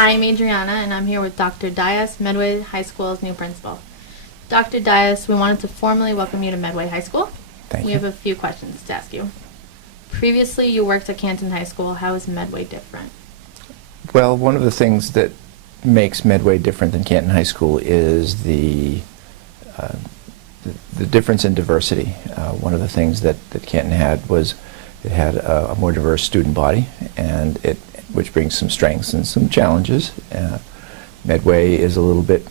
Hi, I'm Adriana, and I'm here with Dr. Dias, Medway High School's new principal. Dr. Dias, we wanted to formally welcome you to Medway High School. Thank you. We have a few questions to ask you. Previously, you worked at Canton High School. How is Medway different? Well, one of the things that makes Medway different than Canton High School is the difference in diversity. One of the things that Canton had was it had a more diverse student body, and which brings some strengths and some challenges. Medway is a little bit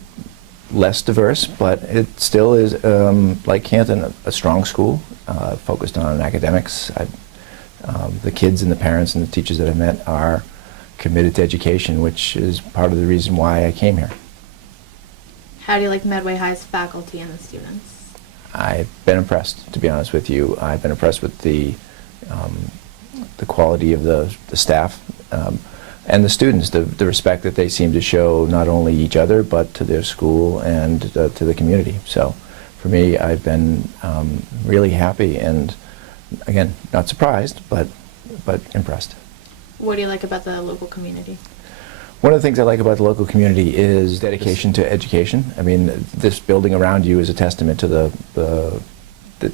less diverse, but it still is, like Canton, a strong school focused on academics. The kids and the parents and the teachers that I've met are committed to education, which is part of the reason why I came here. How do you like Medway High's faculty and the students? I've been impressed, to be honest with you. I've been impressed with the quality of the staff and the students, the respect that they seem to show not only each other but to their school and to the community. So for me, I've been really happy and, again, not surprised, but impressed. What do you like about the local community? One of the things I like about the local community is dedication to education. I mean, this building around you is a testament to the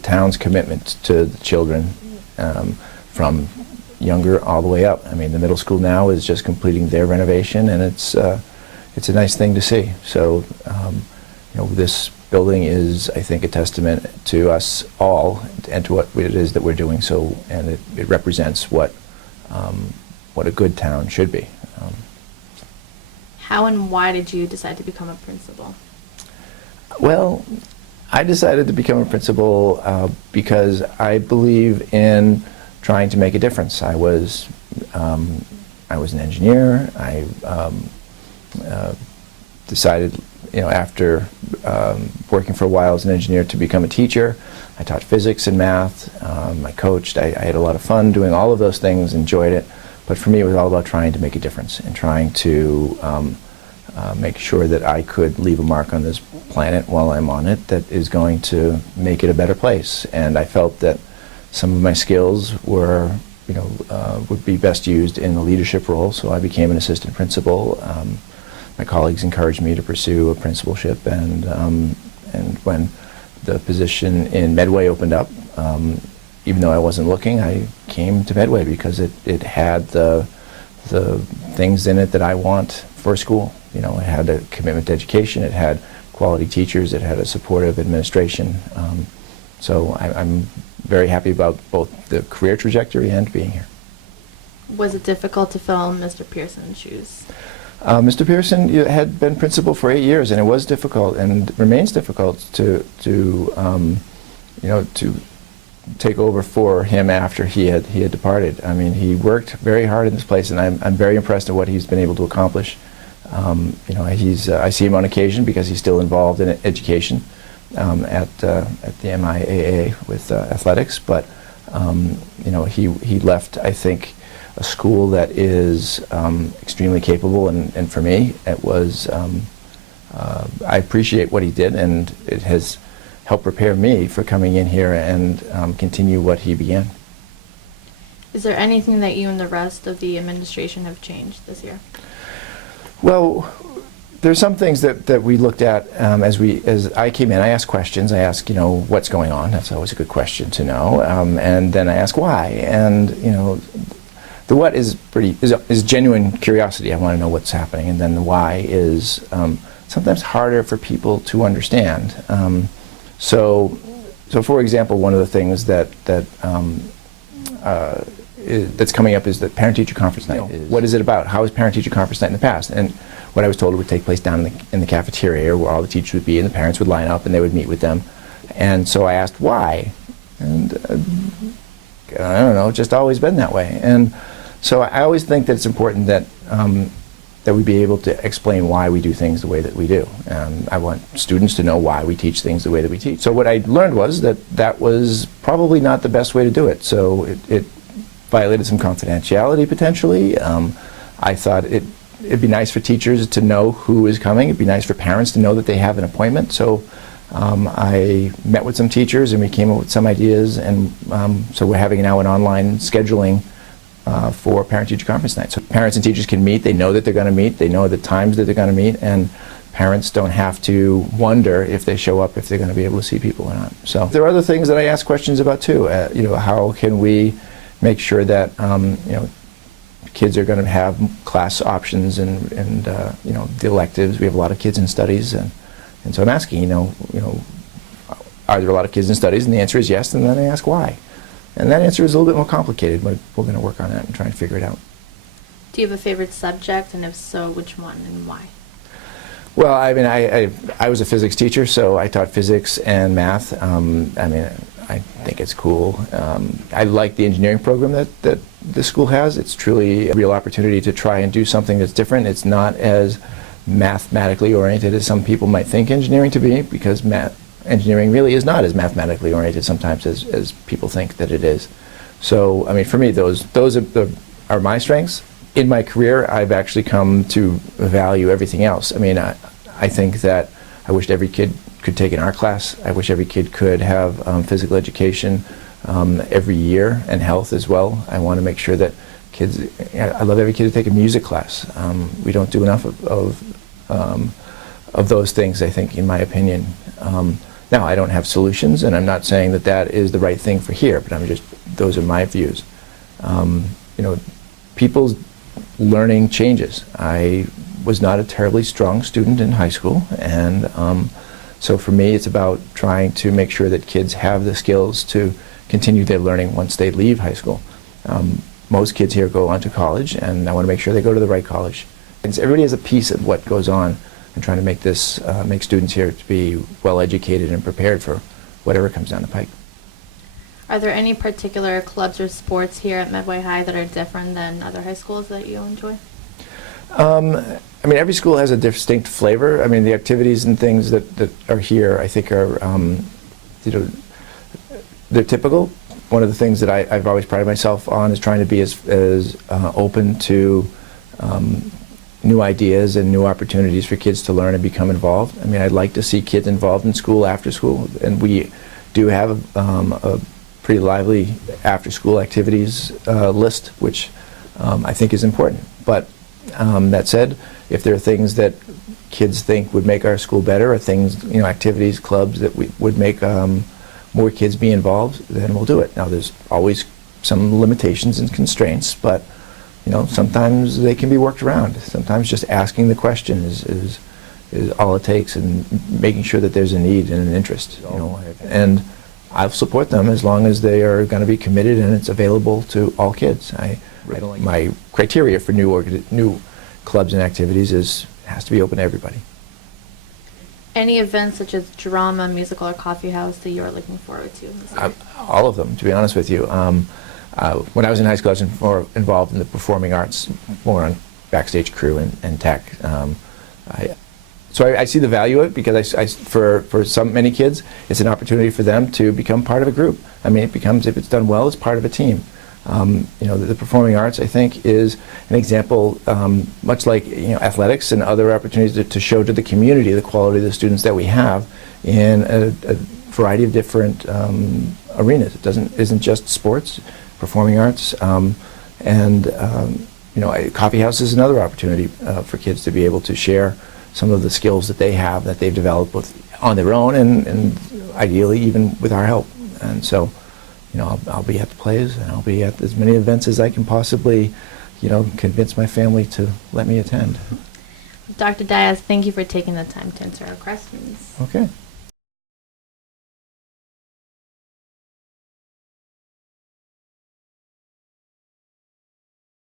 town's commitment to the children from younger all the way up. I mean, the middle school now is just completing their renovation, and it's a nice thing to see. So, you know, this building is, I think, a testament to us all and to what it is that we're doing. So, and it represents what a good town should be. How and why did you decide to become a principal? Well, I decided to become a principal because I believe in trying to make a difference. I was an engineer. I decided, you know, after working for a while as an engineer, to become a teacher. I taught physics and math. I coached. I had a lot of fun doing all of those things. Enjoyed it. But for me, it was all about trying to make a difference and trying to make sure that I could leave a mark on this planet while I'm on it that is going to make it a better place. And I felt that some of my skills were, you know, would be best used in the leadership role. So I became an assistant principal. My colleagues encouraged me to pursue a principalship, and when the position in Medway opened up, even though I wasn't looking, I came to Medway because it had the things in it that I want for a school. You know, it had a commitment to education, it had quality teachers, it had a supportive administration. So I'm very happy about both the career trajectory and being here. Was it difficult to fill Mr. Pearson's shoes? Mr. Pearson had been principal for 8 years, and it was difficult and remains difficult to take over for him after he had departed. I mean, he worked very hard in this place, and I'm very impressed at what he's been able to accomplish. You know, I see him on occasion because he's still involved in education at the MIAA with athletics, but you know, he left, I think, a school that is extremely capable, and for me, it was I appreciate what he did, and it has helped prepare me for coming in here and continue what he began. Is there anything that you and the rest of the administration have changed this year? Well, there's some things that we looked at as I came in. I asked questions. I asked, you know, what's going on. That's always a good question to know. And then I ask why. And you know, the what is genuine curiosity. I want to know what's happening. And then the why is sometimes harder for people to understand. So for example, one of the things that's coming up is the parent-teacher conference night. What is it about? How was parent-teacher conference night in the past? And what I was told, it would take place down in the cafeteria where all the teachers would be and the parents would line up and they would meet with them. And so I asked why, and I don't know, it's just always been that way. And so I always think that it's important that that we be able to explain why we do things the way that we do. I want students to know why we teach things the way that we teach. So what I learned was that was probably not the best way to do it. So it violated some confidentiality potentially. I thought it'd be nice for teachers to know who is coming. It'd be nice for parents to know that they have an appointment. So I met with some teachers and we came up with some ideas, and so we're having now an online scheduling for parent-teacher conference night. So parents and teachers can meet. They know that they're going to meet. They know the times that they're going to meet, and parents don't have to wonder if they show up if they're going to be able to see people or not. So there are other things that I ask questions about too. How can we make sure that kids are going to have class options and the electives. We have a lot of kids in studies, and so I'm asking, are there a lot of kids in studies? And the answer is yes, and then I ask why. And that answer is a little bit more complicated, but we're going to work on that and try and figure it out. Do you have a favorite subject, and if so, which one and why? Well, I mean, I was a physics teacher, so I taught physics and math. I think it's cool. I like the engineering program that the school has. It's truly a real opportunity to try and do something that's different. It's not as mathematically oriented as some people might think engineering to be, because engineering really is not as mathematically oriented sometimes as people think that it is. So, I mean, for me, those are my strengths. In my career, I've actually come to value everything else. I mean, I think that I wished every kid could take an art class. I wish every kid could have physical education every year, and health as well. I want to make sure that kids, I love every kid to take a music class. We don't do enough of those things, I think, in my opinion. Now, I don't have solutions, and I'm not saying that that is the right thing for here, but those are my views. People's learning changes. I was not a terribly strong student in high school, and so for me it's about trying to make sure that kids have the skills to continue their learning once they leave high school. Most kids here go on to college, and I want to make sure they go to the right college. And so everybody has a piece of what goes on, and trying to make this make students here to be well educated and prepared for whatever comes down the pike. Are there any particular clubs or sports here at Medway High that are different than other high schools that you enjoy? I mean, every school has a distinct flavor. I mean, the activities and things that are here, I think, are they're typical. One of the things that I've always prided myself on is trying to be as open to new ideas and new opportunities for kids to learn and become involved. I mean, I'd like to see kids involved in school after school, and we do have a pretty lively after-school activities list, which I think is important. But that said, if there are things that kids think would make our school better, or things, activities, clubs that would make more kids be involved, then we'll do it. Now, there's always some limitations and constraints, but sometimes they can be worked around. Sometimes just asking the question is all it takes, and making sure that there's a need and an interest. And I'll support them as long as they are going to be committed and it's available to all kids. My criteria for new clubs and activities has to be open to everybody. Any events such as drama, musical, or coffee house that you're looking forward to in this year? All of them, to be honest with you. When I was in high school, I was more involved in the performing arts, more on backstage crew and tech. So I see the value of it, because for many kids, it's an opportunity for them to become part of a group. I mean, it becomes, if it's done well, it's part of a team. The performing arts, I think, is an example, much like athletics and other opportunities to show to the community the quality of the students that we have in a variety of different arenas. It isn't just sports, performing arts, coffee house is another opportunity for kids to be able to share some of the skills that they have, that they've developed on their own, and ideally even with our help. And so, I'll be at the plays, and I'll be at as many events as I can possibly, convince my family to let me attend. Dr. Dias, thank you for taking the time to answer our questions. Okay.